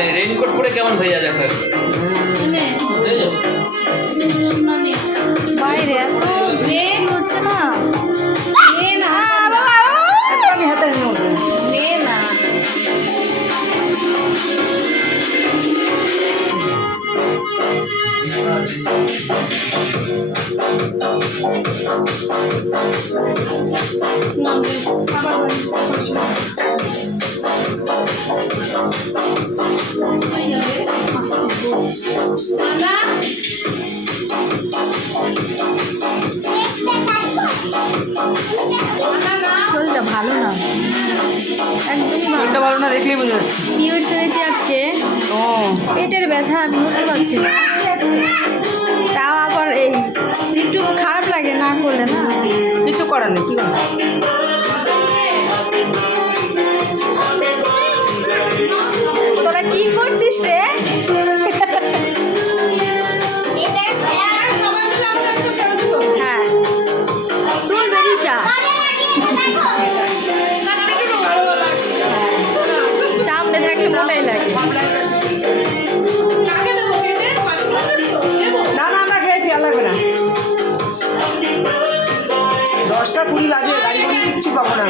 মানে রেইনকোট পরে কেমন ভেজা দেখো একবার। দেখো? বাইরে এত বৃষ্টি হচ্ছে না। আমি হাতে নেব না শরীরটা ভালো না, একদমই ভালো এটা ভালো না, দেখলেই বুঝে যাচ্ছে। পিরিয়ডস হয়েছে আজকে, ও পেটের ব্যথা আমি উঠতে পারছি না। তাও আবার এই একটু খারাপ লাগে না করলে না। কিছু করার নেই, কি করবো? তোরা কি করছিস রে? হ্যাঁ তুই বেরিসা সামনে থাকলে মোটাই লাগে। না না, আমরা খেয়েছি, আর লাগবে না। 10টা 20 বাজে, গাড়ি করে কিচ্ছু পাবো না।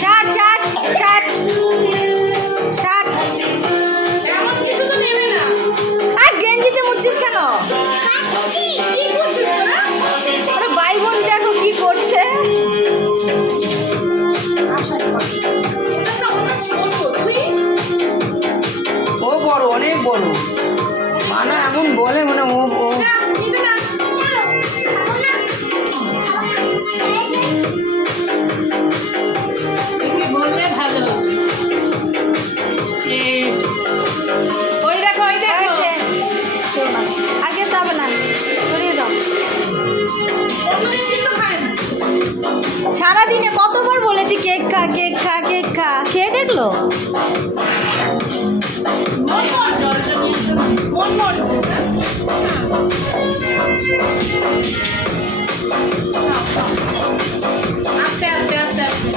ষাট ষাট ষাট ষাট। আর গেঞ্জিতে মুচ্ছিস কেন? আরে ভাই বোন দেখো কি করছে। ও বড়, অনেক বড়। মানা এমন বলে মানে ও ও বললে ভালো। ওই দেখো ওই দেখো হয়েছে। আগে তো হবে না, সরিয়ে দাও। সারাদিনে কতবার বলেছি কেক খা কেক খা কেক খা, খেয়ে দেখলো। মন মরছে। আস্তে আস্তে আস্তে আস্তে।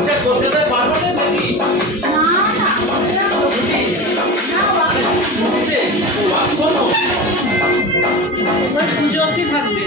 এটা কলকাতায় বানাতে নাকি? ছুটিতে? ও, এখনো? এবার পুজো অবধি থাকবে।